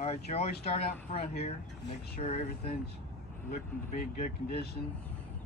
All right, you always start out front here, make sure everything's looking to be in good condition.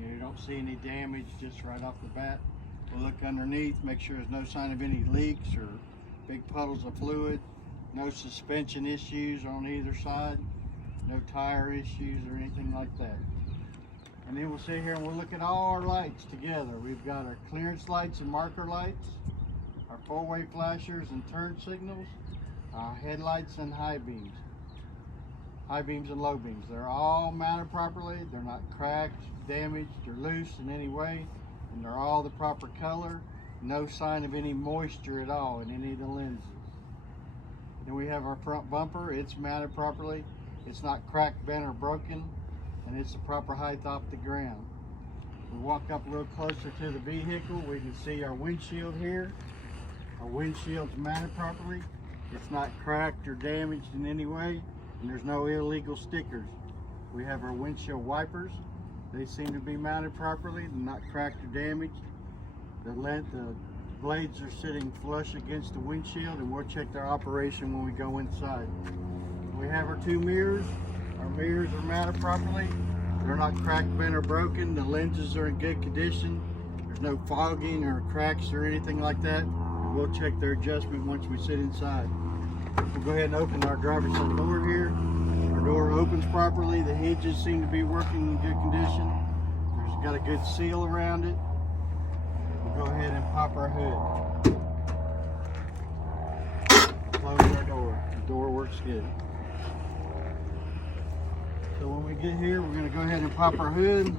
You don't see any damage just right off the bat. We'll look underneath, make sure there's no sign of any leaks or big puddles of fluid, no suspension issues on either side, no tire issues or anything like that. And then we'll sit here and we'll look at all our lights together. We've got our clearance lights and marker lights, our four-way flashers and turn signals, our headlights and high beams and low beams. They're all mounted properly. They're not cracked, damaged, or loose in any way, and they're all the proper color. No sign of any moisture at all in any of the lenses. Then we have our front bumper. It's mounted properly. It's not cracked, bent, or broken, and it's the proper height off the ground. We walk up a little closer to the vehicle. We can see our windshield here. Our windshield's mounted properly. It's not cracked or damaged in any way, and there's no illegal stickers. We have our windshield wipers. They seem to be mounted properly. They're not cracked or damaged. The blades are sitting flush against the windshield, and we'll check their operation when we go inside. We have our two mirrors. Our mirrors are mounted properly. They're not cracked, bent, or broken. The lenses are in good condition. There's no fogging or cracks or anything like that. We'll check their adjustment once we sit inside. We'll go ahead and open our driver's side door here. Our door opens properly. The hinges seem to be working in good condition. There's got a good seal around it. We'll go ahead and pop our hood. Close our door. The door works good. So when we get here, we're going to go ahead and pop our hood.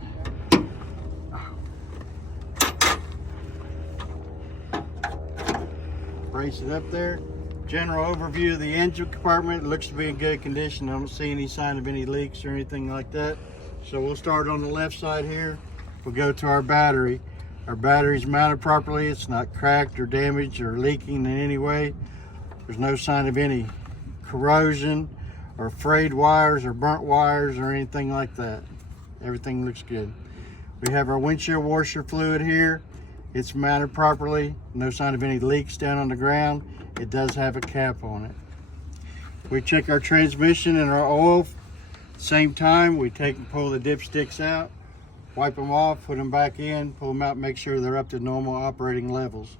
Brace it up there. General overview of the engine compartment. It looks to be in good condition. I don't see any sign of any leaks or anything like that. So we'll start on the left side here. We'll go to our battery. Our battery's mounted properly. It's not cracked or damaged or leaking in any way. There's no sign of any corrosion or frayed wires or burnt wires or anything like that. Everything looks good. We have our windshield washer fluid here. It's mounted properly. No sign of any leaks down on the ground. It does have a cap on it. We check our transmission and our oil. Same time, we take and pull the dipsticks out, wipe them off, put them back in, pull them out, make sure they're up to normal operating levels.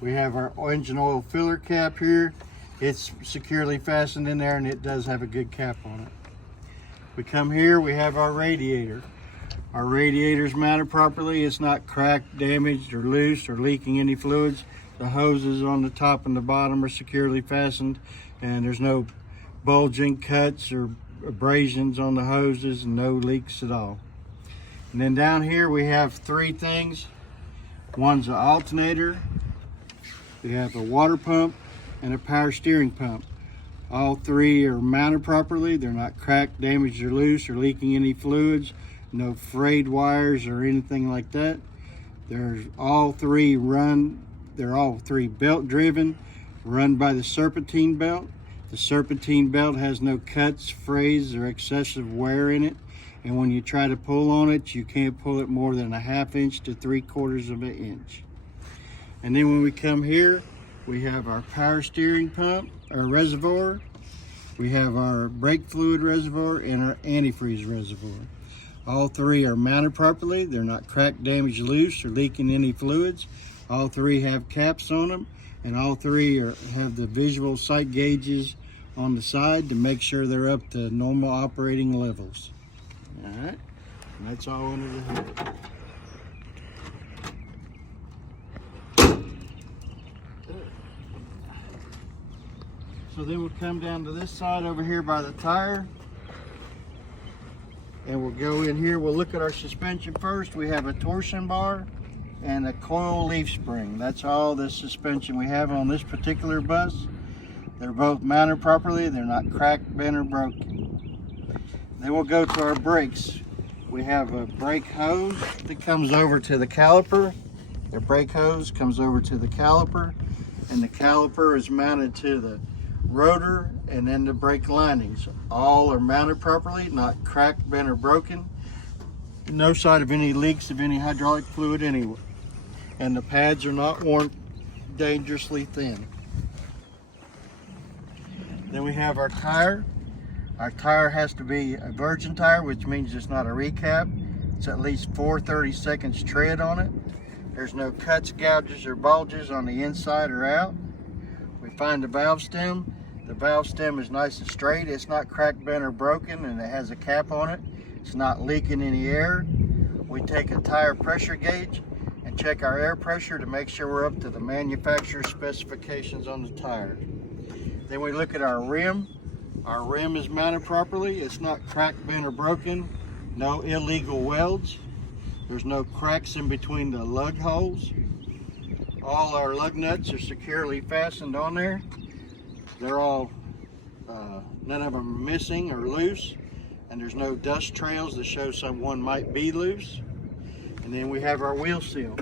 We have our engine oil filler cap here. It's securely fastened in there, and it does have a good cap on it. We come here, we have our radiator. Our radiator's mounted properly. It's not cracked, damaged, or loose, or leaking any fluids. The hoses on the top and the bottom are securely fastened, and there's no bulging, cuts, or abrasions on the hoses, and no leaks at all. And then down here we have three things. One's an alternator. We have a water pump and a power steering pump. All three are mounted properly. They're not cracked, damaged, or loose, or leaking any fluids. No frayed wires or anything like that. They're all three belt driven, run by the serpentine belt. The serpentine belt has no cuts, frays, or excessive wear in it. And when you try to pull on it, you can't pull it more than a 1/2 inch to 3/4 of an inch. And then when we come here, we have our power steering pump, our reservoir. We have our brake fluid reservoir and our antifreeze reservoir. All three are mounted properly. They're not cracked, damaged, loose, or leaking any fluids. All three have caps on them, and all three have the visual sight gauges on the side to make sure they're up to normal operating levels. All right, and that's all under the hood. So then we'll come down to this side over here by the tire. And we'll go in here, we'll look at our suspension first. We have a torsion bar and a coil leaf spring. That's all the suspension we have on this particular bus. They're both mounted properly. They're not cracked, bent, or broken. Then we'll go to our brakes. We have a brake hose that comes over to the caliper. The brake hose comes over to the caliper, and the caliper is mounted to the rotor and then the brake linings. All are mounted properly, not cracked, bent, or broken. No sign of any leaks of any hydraulic fluid anywhere. And the pads are not worn dangerously thin. Then we have our tire. Our tire has to be a virgin tire, which means it's not a recap. It's at least 4 30-seconds tread on it. There's no cuts, gouges, or bulges on the inside or out. We find the valve stem. The valve stem is nice and straight. It's not cracked, bent, or broken, and it has a cap on it. It's not leaking any air. We take a tire pressure gauge and check our air pressure to make sure we're up to the manufacturer's specifications on the tire. Then we look at our rim. Our rim is mounted properly. It's not cracked, bent, or broken. No illegal welds. There's no cracks in between the lug holes. All our lug nuts are securely fastened on there. They're all, none of them are missing or loose. And there's no dust trails that show someone might be loose. And then we have our wheel seal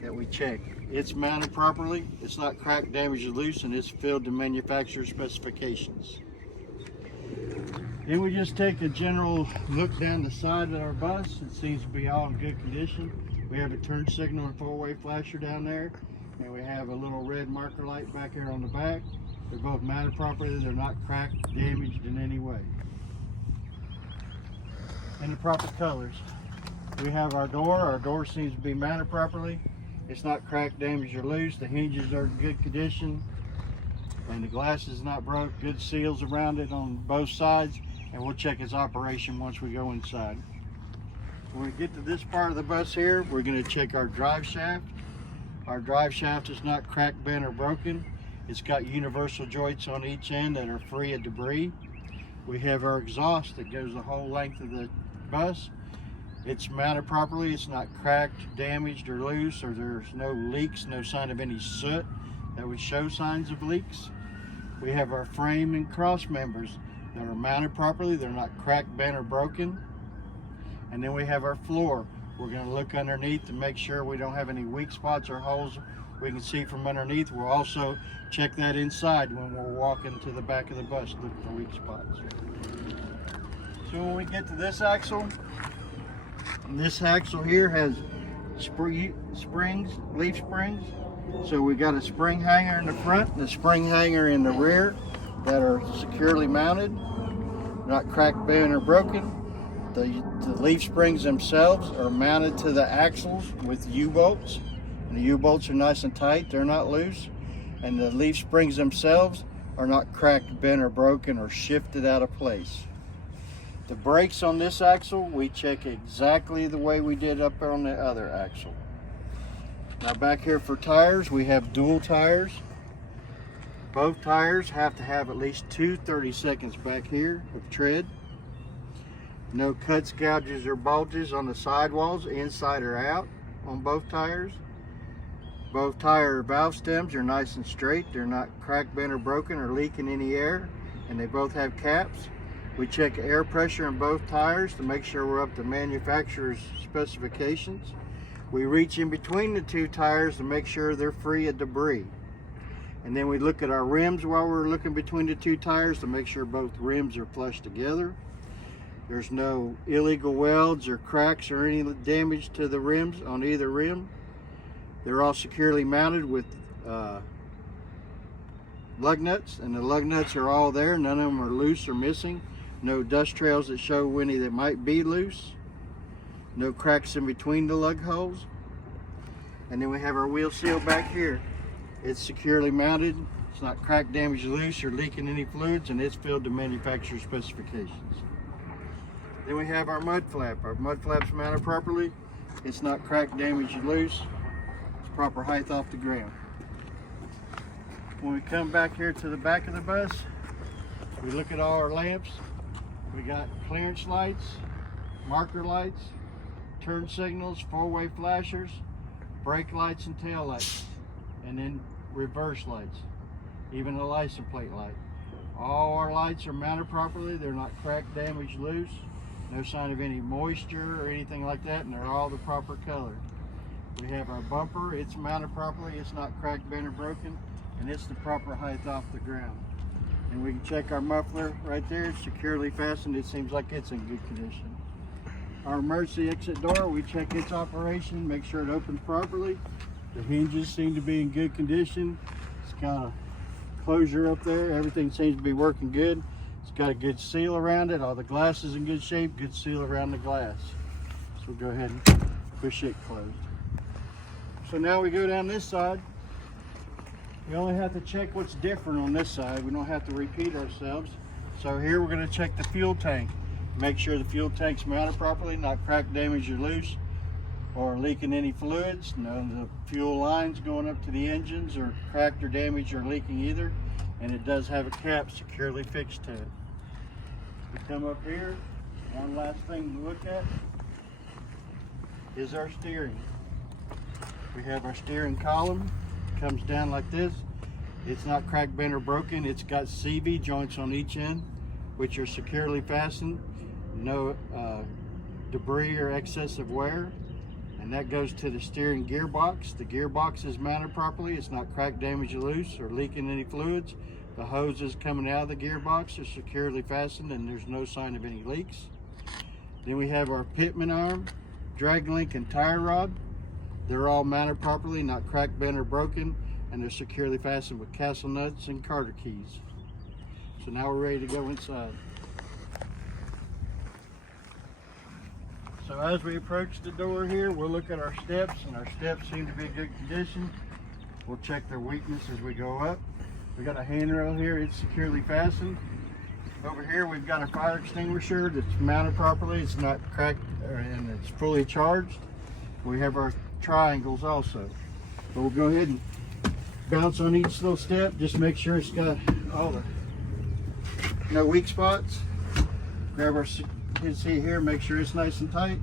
that we check. It's mounted properly. It's not cracked, damaged, or loose, and it's filled to manufacturer specifications. Then we just take a general look down the side of our bus. It seems to be all in good condition. We have a turn signal and 4-way flasher down there, and we have a little red marker light back here on the back. They're both mounted properly. They're not cracked, damaged in any way. And the proper colors. We have our door. Our door seems to be mounted properly. It's not cracked, damaged, or loose. The hinges are in good condition, and the glass is not broke. Good seals around it on both sides. And we'll check its operation once we go inside. When we get to this part of the bus here, we're going to check our drive shaft. Our drive shaft is not cracked, bent, or broken. It's got universal joints on each end that are free of debris. We have our exhaust that goes the whole length of the bus. It's mounted properly. It's not cracked, damaged, or loose, or there's no leaks, no sign of any soot that would show signs of leaks. We have our frame and cross members that are mounted properly. They're not cracked, bent, or broken. And then we have our floor. We're going to look underneath to make sure we don't have any weak spots or holes we can see from underneath. We'll also check that inside when we're walking to the back of the bus, look for weak spots. So when we get to this axle here has springs, leaf springs. So we got a spring hanger in the front and a spring hanger in the rear that are securely mounted, not cracked, bent, or broken. The leaf springs themselves are mounted to the axles with U-bolts, and the U-bolts are nice and tight. They're not loose, and the leaf springs themselves are not cracked, bent, or broken, or shifted out of place. The brakes on this axle we check exactly the way we did up on the other axle. Now back here for tires, we have dual tires. Both tires have to have at least 2 30-seconds back here of tread. No cuts, gouges, or bulges on the sidewalls, inside or out, on both tires. Both tire valve stems are nice and straight. They're not cracked, bent, or broken, or leaking any air, and they both have caps. We check air pressure in both tires to make sure we're up to manufacturer's specifications. We reach in between the two tires to make sure they're free of debris. And then we look at our rims while we're looking between the two tires to make sure both rims are flush together. There's no illegal welds or cracks or any damage to the rims on either rim. They're all securely mounted with lug nuts, and the lug nuts are all there. None of them are loose or missing. No dust trails that show any that might be loose. No cracks in between the lug holes. And then we have our wheel seal back here. It's securely mounted. It's not cracked, damaged, loose, or leaking any fluids, and it's filled to manufacturer specifications. Then we have our mud flap. Our mud flap's mounted properly. It's not cracked, damaged, or loose. It's proper height off the ground. When we come back here to the back of the bus, we look at all our lamps. We got clearance lights, marker lights, turn signals, 4-way flashers, brake lights and tail lights, and then reverse lights, even a license plate light. All our lights are mounted properly. They're not cracked, damaged, loose. No sign of any moisture or anything like that, and they're all the proper color. We have our bumper. It's mounted properly. It's not cracked, bent, or broken, and it's the proper height off the ground. And we can check our muffler right there. It's securely fastened. It seems like it's in good condition. Our emergency exit door, we check its operation, make sure it opens properly. The hinges seem to be in good condition. It's got a closure up there. Everything seems to be working good. It's got a good seal around it. All the glass is in good shape, good seal around the glass. So we'll go ahead and push it closed. So now we go down this side. We only have to check what's different on this side. We don't have to repeat ourselves. So here we're going to check the fuel tank. Make sure the fuel tank's mounted properly, not cracked, damaged, or loose, or leaking any fluids. None of the fuel lines going up to the engines are cracked or damaged or leaking either. And it does have a cap securely fixed to it. We come up here. One last thing to look at is our steering. We have our steering column. Comes down like this. It's not cracked, bent, or broken. It's got CV joints on each end, which are securely fastened. No debris or excess of wear. And that goes to the steering gearbox. The gearbox is mounted properly. It's not cracked, damaged, or loose, or leaking any fluids. The hoses coming out of the gearbox are securely fastened, and there's no sign of any leaks. Then we have our pitman arm, drag link, and tire rod. They're all mounted properly, not cracked, bent, or broken, and they're securely fastened with castle nuts and Carter keys. So now we're ready to go inside. So as we approach the door here, we'll look at our steps, and our steps seem to be in good condition. We'll check their weakness as we go up. We got a handrail here, it's securely fastened. Over here we've got a fire extinguisher that's mounted properly, it's not cracked, and it's fully charged. We have our triangles also. But we'll go ahead and bounce on each little step, just make sure it's got all the no weak spots. Grab our, you can see here, make sure it's nice and tight.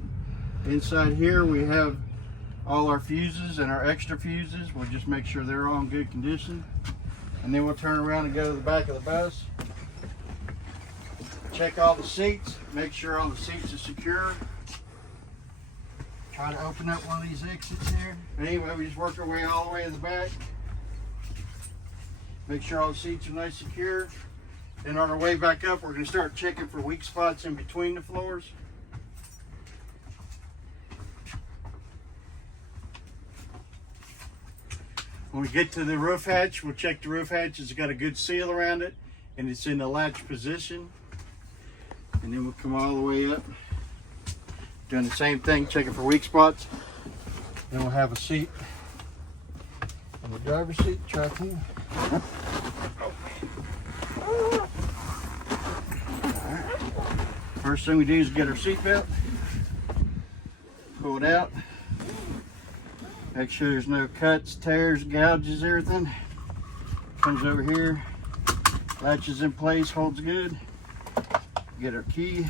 Inside here we have all our fuses and our extra fuses. We'll just make sure they're all in good condition. And then we'll turn around and go to the back of the bus. Check all the seats, make sure all the seats are secure. Try to open up one of these exits here. But anyway, we just work our way all the way to the back. Make sure all the seats are nice and secure. Then on our way back up, we're going to start checking for weak spots in between the floors. When we get to the roof hatch, we'll check the roof hatch. It's got a good seal around it, and it's in the latch position. And then we'll come all the way up. Doing the same thing, checking for weak spots. Then we'll have a seat on the driver's seat, try to. First thing we do is get our seat belt, pull it out, make sure there's no cuts, tears, gouges, everything. Comes over here, latches in place, holds good. Get our key.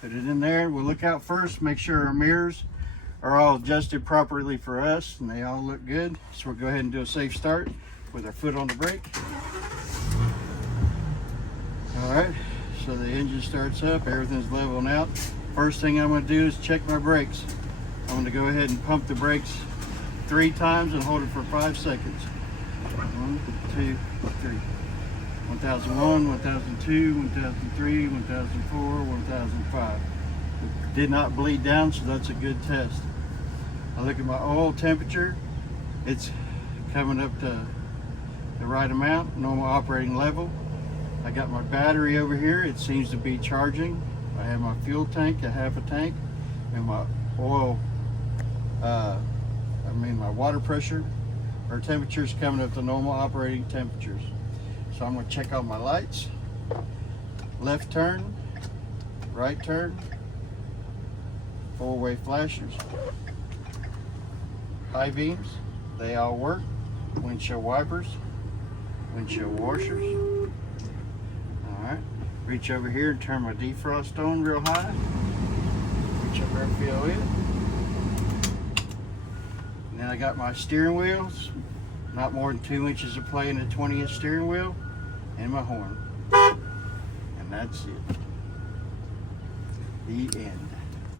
Put it in there. We'll look out first, make sure our mirrors are all adjusted properly for us and they all look good. So we'll go ahead and do a safe start with our foot on the brake. All right, so the engine starts up, everything's leveling out. First thing I'm going to do is check my brakes. I'm going to go ahead and pump the brakes 3 times and hold it for 5 seconds. 1, 2, 3. 1001, 1002, 1003, 1004, 1005. It did not bleed down, so that's a good test. I look at my oil temperature. It's coming up to the right amount, normal operating level. I got my battery over here. It seems to be charging. I have my fuel tank, a half a tank, and my oil, my water pressure or temperatures coming up to normal operating temperatures. So I'm going to check out my lights. Left turn, right turn, 4-way flashers, high beams, they all work. Windshield wipers, windshield washers. Alright, reach over here and turn my defrost on real high. Reach over and feel it. And then I got my steering wheels, not more than 2 inches of play in a 20-inch steering wheel, and my horn. And that's it. The end.